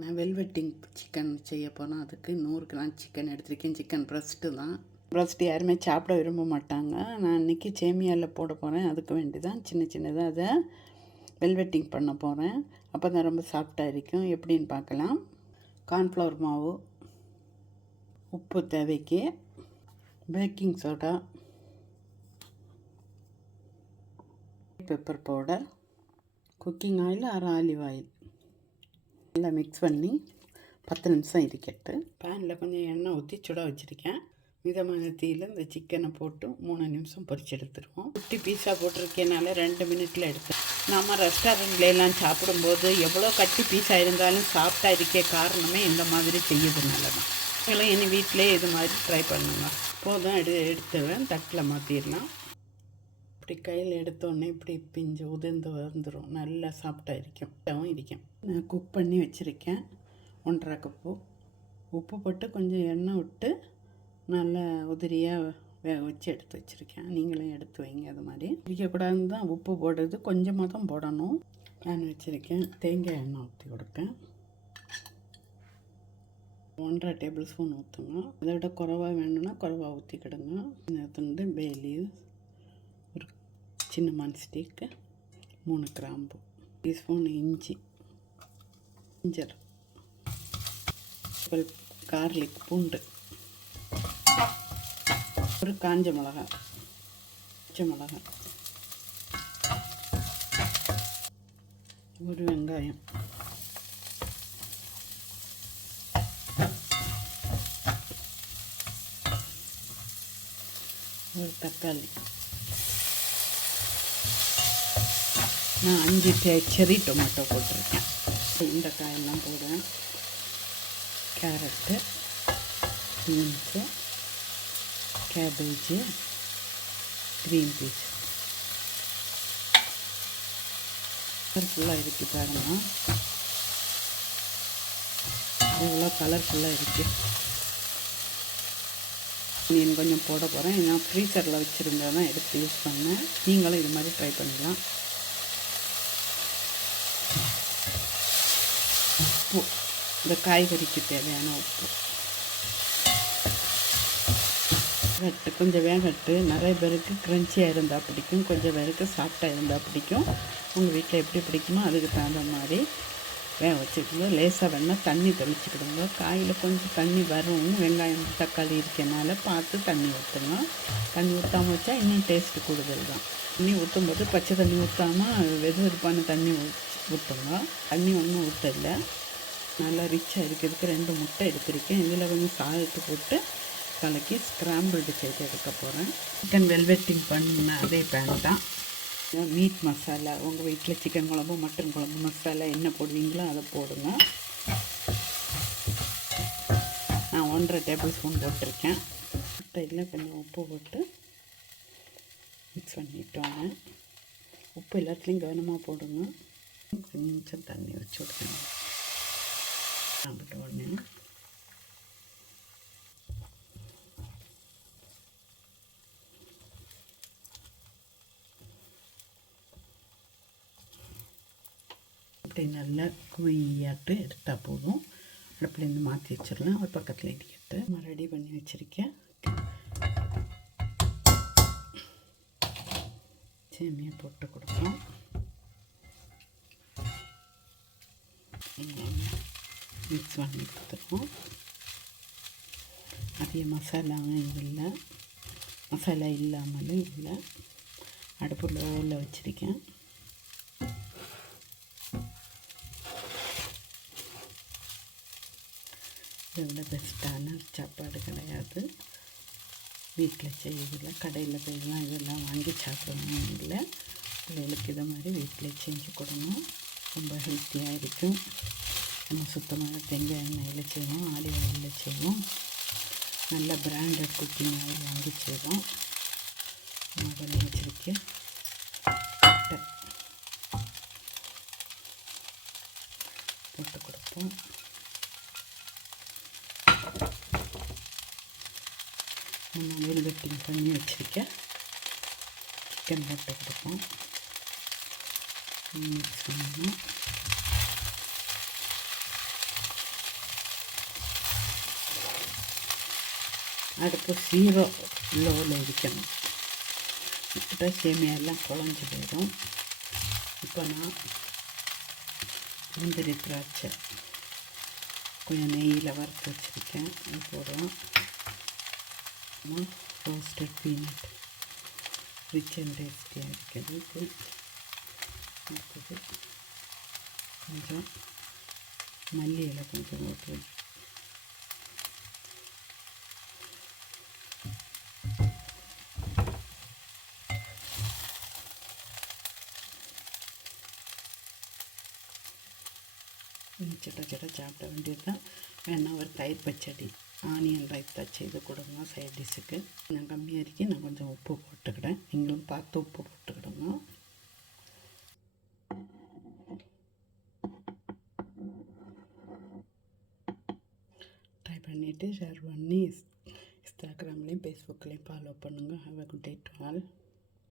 நான் வெல்வெட்டிங் சிக்கன் செய்ய போனால் அதுக்கு நூறு கிராம் சிக்கன் எடுத்திருக்கேன். சிக்கன் ப்ரெஸ்ட்டு தான். ப்ரெஸ்ட்டு யாருமே சாப்பிட விரும்ப மாட்டாங்க. நான் இன்றைக்கி சேமியாவில் போட போகிறேன் அதுக்கு வேண்டி தான் சின்ன சின்னதாக அதை வெல்வெட்டிங் பண்ண போகிறேன் அப்போ தான் ரொம்ப சாஃப்டாக இருக்கும். எப்படின்னு பார்க்கலாம். கார்ன்ஃப்ளவர் மாவு உப்பு தேவைக்கு baking soda pepper powder cooking oil or olive oil எல்லாம் மிக்ஸ் பண்ணி பத்து நிமிஷம் இருக்கட்டு பேனில் கொஞ்சம் எண்ணெய் ஊற்றி சுட வச்சுருக்கேன். மிதமான தீயில் இந்த சிக்கனை போட்டு மூணு நிமிஷம் பொரிச்சு எடுத்துருவோம். குட்டி பீஸா போட்டிருக்கேனால ரெண்டு மினிட்டில் எடுத்து நம்ம ரெஸ்டாரண்ட்ல எல்லாம் சாப்பிடும்போது எவ்வளோ கட்டி பீஸா இருந்தாலும் சாப்பிட்டா இருக்க காரணமே இந்த மாதிரி செய்யுதுனால தான். நீங்களும் இனி வீட்டிலே இது மாதிரி ட்ரை பண்ணுங்க. போதும் எடு எடுத்துவேன் தட்டில் மாற்றிடலாம் இப்படி கையில் எடுத்தோடனே இப்படி பிஞ்சு உதிர்ந்து வந்துடும் நல்லா சாப்பிட்டா இருக்கும். இதாகவும் இருக்கும். நான் குக் பண்ணி வச்சுருக்கேன். ஒன்றரை கப்பு உப்பு போட்டு கொஞ்சம் எண்ணெய் விட்டு நல்லா உதிரியாக வேக வச்சு எடுத்து வச்சுருக்கேன். நீங்களும் எடுத்து வைங்க அது மாதிரி. இருக்கக்கூடாதுன்னு தான் உப்பு போடுறது. கொஞ்சமாக தான் போடணும். நான் வச்சுருக்கேன். தேங்காய் எண்ணெய் ஊற்றி கொடுப்பேன் ஒன்றரை டேபிள் ஸ்பூன் ஊற்றுங்க அதை விட குறவாக வேணும்னா குறவாக ஊற்றிக்கிடுங்க துண்டு பேலி ஒரு சின்ன மண் மூணு கிராம்பு டீஸ்பூன் இஞ்சி ஜிஞ்சர் கார்லிக் பூண்டு ஒரு காஞ்ச மிளகாய் பச்சை மிளகாய் ஒரு வெங்காயம். ஒரு தக்காளி. நான் அஞ்சு செரி டொமேட்டோ போட்டிருக்கேன். இந்த காயெல்லாம் போடுவேன். Carrot beans cabbage green peas. கலர்ஃபுல்லாக இருக்குது பாருங்க. எவ்வளோ கலர்ஃபுல்லாக இருக்குது மீன் கொஞ்சம் போட போகிறேன் நான் ஃப்ரீசரில் வச்சுருந்தா தான் எடுத்து யூஸ் பண்ணேன். நீங்களும் இது மாதிரி ட்ரை பண்ணலாம் உப்பு இந்த காய்கறிக்கு தேவையான உப்பு. வெட்டு கொஞ்சம் வேகட்டு. நிறைய பேருக்கு க்ரன்ச்சியாக இருந்தால் பிடிக்கும் கொஞ்சம் பேருக்கு சாஃப்டாக இருந்தால் பிடிக்கும். உங்கள் வீட்டில் எப்படி பிடிக்குமோ அதுக்கு தகுந்த மாதிரி வேக வச்சுக்கிடுங்க லேசாக வேணால் தண்ணி தெளிச்சுக்கிடுங்க. காயில் கொஞ்சம் தண்ணி வரும். வெங்காயம் தக்காளி இருக்கனால பார்த்து தண்ணி ஊற்றுங்க தண்ணி ஊற்றாம வச்சா இன்னும் டேஸ்ட்டு கூடுதல் தான். தண்ணி ஊற்றும்போது பச்சை தண்ணி ஊற்றாமல் வெது வெதுப்பான தண்ணி ஊற்றுங்க தண்ணி ஒன்றும் ஊற்றல நல்லா ரிச்சாக இருக்கிறதுக்கு ரெண்டு முட்டை எடுத்திருக்கேன். இதில் கொஞ்சம் சாதத்தை போட்டு கலக்கி ஸ்க்ராம்பிள்டு செய்து எடுக்க போகிறேன் சிக்கன் வெல்வெட்டிங் பண்ண அதே பேன் தான். மீட் மசாலா உங்கள் வீட்டில் சிக்கன் குழம்பு மட்டன் குழம்பு மசாலா என்ன போடுவீங்களோ அதை போடுங்க நான் ஒன்றரை டேபிள் ஸ்பூன் போட்டிருக்கேன். முட்டையில் கொஞ்சம் உப்பு போட்டு மிக்ஸ் பண்ணிட்டோங்க. உப்பு எல்லாத்துலேயும் கவனமாக போடுங்க. கொஞ்சம் தண்ணி வச்சு விடுங்க சாப்பிட்ட உடனே அப்படி நல்லா குழியாட்டு எடுத்தால் போதும். அடுப்புலேருந்து மாற்றி வச்சிடலாம். ஒரு பக்கத்தில் இடிக்கிட்டு. நான் ரெடி பண்ணி வச்சுருக்கேன் சேமியை போட்டு கொடுப்போம் மிக்ஸ் பண்ணி கொடுத்துருவோம் அதே மசாலாவும் இல்லை. மசாலா இல்லாமலும் இல்லை. அடுப்பில் ஓவில் வச்சுருக்கேன். இதை விட பெஸ்ட்டான சாப்பாடு கிடையாது. வீட்டில் செய்யறதில்ல கடையில் போய்லாம் இதெல்லாம் வாங்கி சாப்பிடணும் இல்லை. பிள்ளைகளுக்கு இதை மாதிரி வீட்டில் செஞ்சு கொடுங்க. ரொம்ப ஹெல்த்தியாக இருக்கும். நம்ம சுத்தமான தேங்காய் எண்ணெயில் செய்வோம் ஆலிவ் ஆயிலில் செய்வோம் நல்ல பிராண்டட் குக்கிங் ஆயில் வாங்கி செய்வோம் நான் பண்ணி வச்சுருக்கேன் போட்டு கொடுப்போம். நம்ம வெல்வெட்டிங் பண்ணி வச்சுருக்கேன் சிக்கன் போட்டு கொடுப்போம். மிக்ஸ் பண்ணணும் அடுப்பு சீரோ லோவில் இருக்கணும் இப்போ சேமியா எல்லாம் குழஞ்சி போயிடும். இப்போ நான் முந்திரி திராட்சை கொஞ்சம் நெய்யில் வறுத்து வச்சுருக்கேன். அது போடுவோம் ரோஸ்டட் பீனட் ரிச் அண்ட் டேஸ்டியாக இருக்குது இது அடுத்தது கொஞ்சம் மல்லி இலை கொஞ்சம் போட்டு சிட்ட சிட்ட சாப்பிட வேண்டியது தான் வேணால் ஒரு தயிர் பச்சடி ஆனியன் ரைத்தா செய்து கொடுங்க சைட் டிஷ்ஷுக்கு நான் கம்மியாக இருக்கி நான் கொஞ்சம் உப்பு போட்டுக்கிறேன். நீங்களும் பார்த்து உப்பு போட்டுக்கிடுங்க. ட்ரை பண்ணிவிட்டு ஷேர் பண்ணி இன்ஸ்டாகிராம்லேயும் ஃபேஸ்புக்லேயும் ஃபாலோ பண்ணுங்கள் have a good day to all